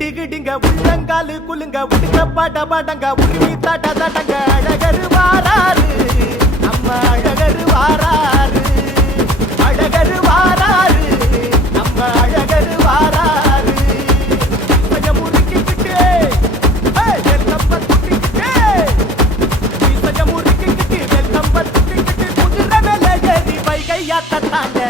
டிகிடிங்க உள்ளங்காலு குலுங்க உடுக்க பாட பாடங்க உருவி தாட்ட தாட்டங்க அழகரு வாராரு நம்ம அழகரு வாராரு அழகரு வாராரு நம்ம அழகரு வாராரு இசைய முறுக்கிக்கிட்டு வெள்ளம்ப துட்டிக்கிட்டு இசைய முறுக்கிக்கிட்டு வெள்ளம்ப துட்டிக்கிட்டு குதிரை மேல ஏறி வைகையாத்தாங்க